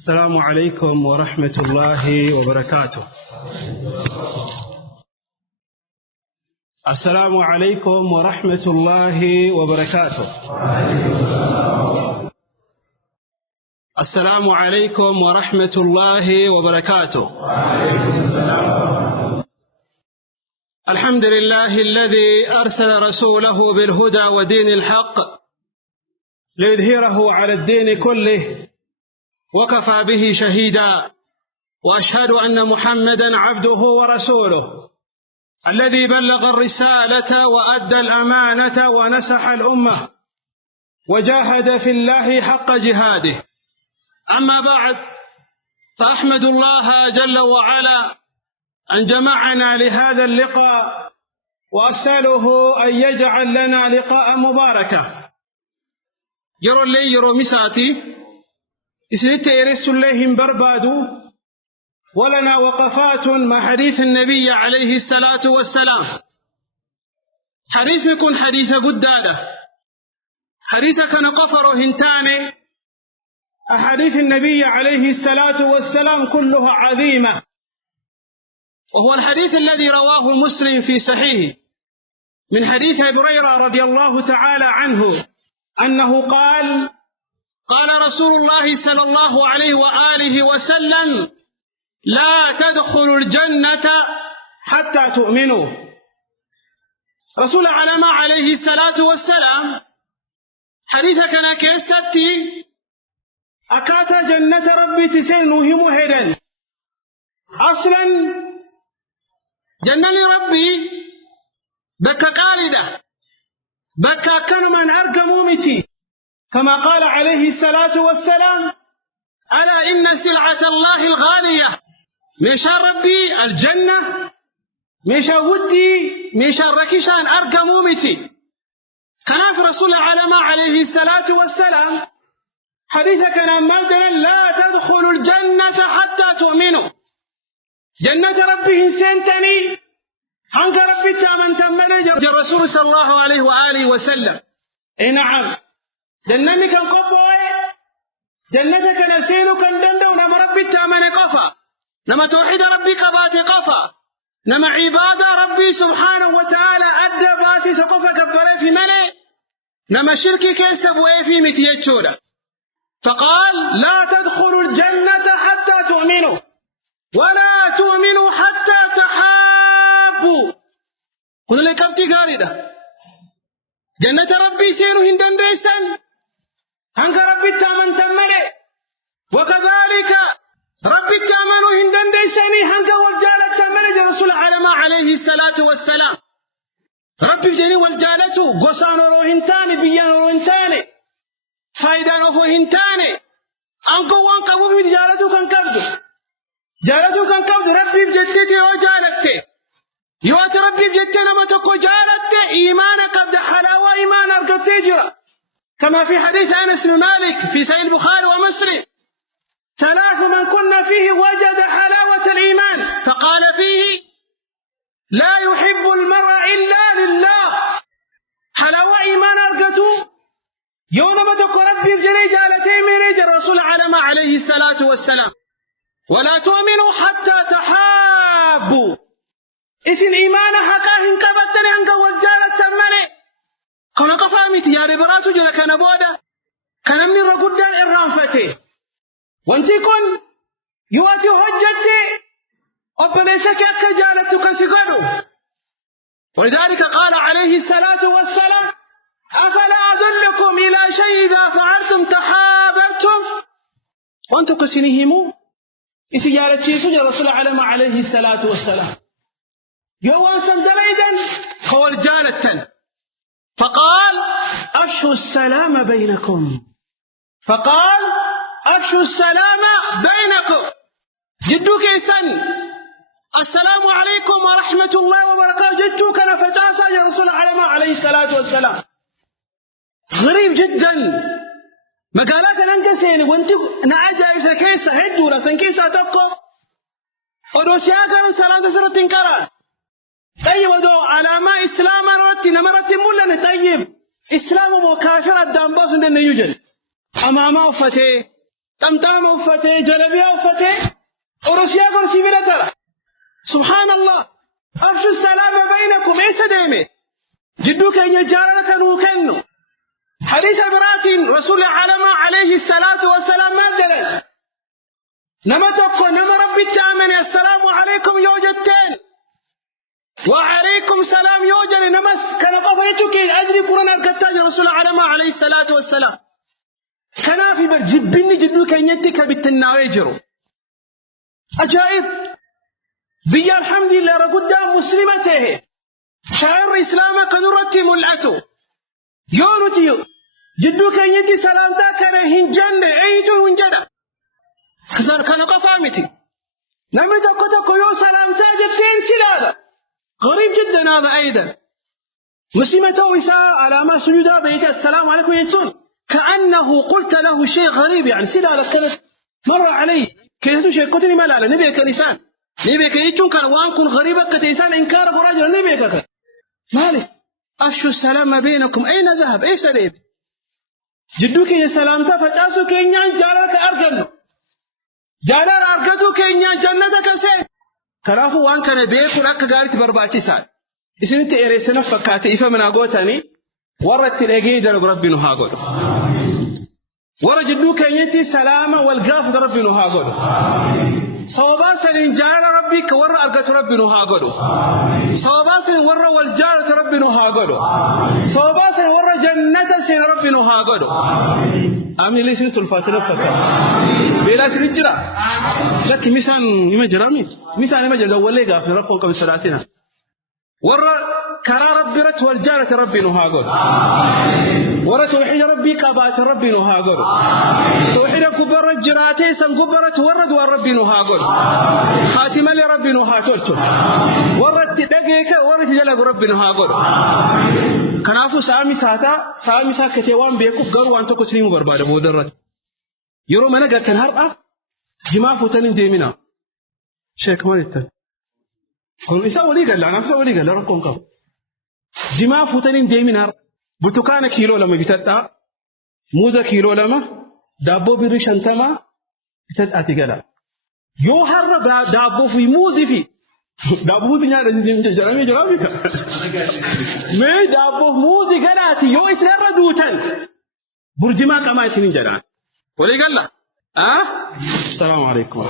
السلام عليكم ورحمة الله وبركاته. السلام عليكم ورحمة الله وبركاته. السلام عليكم ورحمة الله وبركاته. الحمد لله الذي أرسل رسوله بالهدى ودين الحق ليظهره على الدين كله وكفى به شهيدا، وأشهد أن محمدا عبده ورسوله الذي بلغ الرسالة وأدى الأمانة ونصح الأمة وجاهد في الله حق جهاده. أما بعد، فأحمد الله جل وعلا أن جمعنا لهذا اللقاء، وأسأله أن يجعل لنا لقاء مباركا. يرو لي يرو مساتي إسنت إرسل لهم بربادو، ولنا وقفات مع حديث النبي عليه الصلاة والسلام. حديثكم حديث قدادة، حديث كان قفر هنتاني. أحاديث النبي عليه الصلاة والسلام كلها عظيمة، وهو الحديث الذي رواه مسلم في صحيحه من حديث أبي هريرة رضي الله تعالى عنه أنه قال: قال رسول الله صلى الله عليه وآله وسلم: لا تدخلوا الجنة حتى تؤمنوا. رسول علما عليه الصلاة والسلام حديث كان كيستي أكاتا جنة ربي تسينهم هدن. أصلا جنة ربي بكا قالدة بكا كان من أرقموا متي، كما قال عليه الصلاة والسلام: ألا إن سلعة الله الغالية. ميشان ربي الجنة، ميشان ودي، ميشان ركشان أرقموا متي. كان في رسول العالماء عليه الصلاة والسلام حديث كان مالدنا: لا تدخلوا الجنة حتى تؤمنوا. جنة ربه سنتني حنك ربي تامن تمنى الرسول صلى الله عليه وآله وسلم. نعم، جنة كان قبوة، جنة كان سينو كان دندو، نما ربي تامن قفا، نما توحيد ربي كبات قفا، نما عبادة ربي سبحانه وتعالى أدى باتي سقفة كبري في ملئ، نما شركي كيسب ويفي متيجودا. فقال: لا تدخلوا الجنة حتى تؤمنوا، ولا تؤمنوا حتى تحابوا. قل لك أبتي قاردة جنة ربي سينو هندن ديسن هنك ربي تامن تمني، وكذلك ربي تامنو هندن ديسني هنك والجالة تمني. رسول العالماء عليه الصلاة والسلام ربي جني والجالة قصان روهنتاني بيان روهنتاني فايدان روهنتاني أنكو وانكو في جالته كان كبدو، جالته كان كبدو. ربي بجتتي وجالتي يوات ربي بجتنا ما تكو جالتي إيمانك قبل حلاوة إيمان أرقبتي جرى، كما في حديث أنس بن مالك في صحيح البخاري ومسلم: ثلاث من كنا فيه وجد حلاوة الإيمان، فقال فيه: لا يحب المرء إلا لله. حلاوة إيمان أرقته يوم ما تكو ربي بجني جالتي من الرسول عليه الصلاة والسلام. ولا تؤمنوا حتى تحابوا. إسن إيمان حقاهن كبتني أنك والجالة تمني كما قفامت يا ربراتو جل كان بودا كان من رقودان الرانفتي وانتي كن يواتي حجتي وبنيسك أكا جالتك سيقدو. ولذلك قال عليه الصلاة والسلام: أفلا أدلكم إلى شيء إذا فعلتم تحاببتم. وانتو كسنهمو إسي جالتي سجى رسول عليه الصلاة والسلام يوان سندليدا هو الجالة. فقال: أفشوا السلام بينكم. فقال: أفشوا السلام بينكم. جدوك إسان السلام عليكم ورحمة الله وبركاته. جدوك نفتاسا يا رسول عليه الصلاة والسلام. غريب جدا. مقالات الانكسين وانت نعجائز كيسا هدورا سنكيسا تبقى ودوشياكا سلام سرة تنكرا. طيب ودو علامة إسلام روتي نمرت مولن. طيب إسلام وكافر الدنباس عندنا يوجد أمامه فتي تمتام وفتي جلبية وفتي وروسيا قرسي بلا ترى سبحان الله أفشوا السلام بينكم إيسا ديمي جدوك إن يجارة نوكنو حديث برات رسول علما عليه الصلاة والسلام مثلا نمتك نم ربي التامن السلام عليكم يوجدتين وعليكم سلام يوجد نمس كان قفيتك أجري قرنا القتاج رسول علما عليه الصلاة والسلام كان في برجبني جدوك إن يتك بالتناويجرو أجائب بيا الحمد لله قدام مسلمته شعر إسلام كنرتي ملعته يونتي جدو كان يدي سلامتا كان هنجن عيتو هنجنا كذا كان قفامتي نمت قطك يو سلامتا جتين سلالا غريب جدا هذا أيضا مسلمته إساء على ما سجدا بيت السلام عليكم يتون كأنه قلت له شيء غريب يعني سلالا كانت مر علي كيف شيء قتني ما لا نبي كنسان نبي كيتون كان وانكم غريبة كتيسان إنكار رجل نبي كذا مالك أفشوا السلام بينكم أين ذهب إيش سليب جدوك يا سلامتا فتاسو كينيان جارك أرجنو جارر أرجتو كينيان جنتك سين كرافو وان كان بيكو لك قالت برباتي سال إسنت إريسنا فكاتي إفا من أقوتاني ورت الأجيد ربي نهاجر ور جدوك ينتي سلامة والقاف ربي نهاجر صوبات الإنجار ربك ور أرجت ربي نهاجر صوبات ور والجارة ربي نهاجر صوبات ور جنة سين ربي نهاجر آمين ليس نتلفاتنا فكا بلا سنجرا لكن مثلا يمجرامي مثلا يمجر ولا يقف ربكم كم سراتنا ور كرا ربي رت والجارة ربي نهاجر ور توحيد ربي كبات ربي نهاجر توحيد كبر الجراتي سن كبرت ورد وربي نهاجر خاتم لربي نهاجر ورد دقيقة ورد جل ربي نهاجر كنافو سامي ساكتي وان بيكو قروا وان تكسليم برباد بودرت يرو منا قد تنهرقه جماع فتن ديمنا شيخ مالك كل إنسان ولي قال أنا أمس ولي قال ركون كم جماع فتن ديمنا برتقان كيلو لما بتتا موزة كيلو لما دابو بريشان تما بتتا تيجلا يو هرب دابو في موزي في دابو تنيا جرامي كا ما دابو موزي كلاتي يو إسرائيل ردوتن برجما كما يسمين جرام ولي قال لا السلام عليكم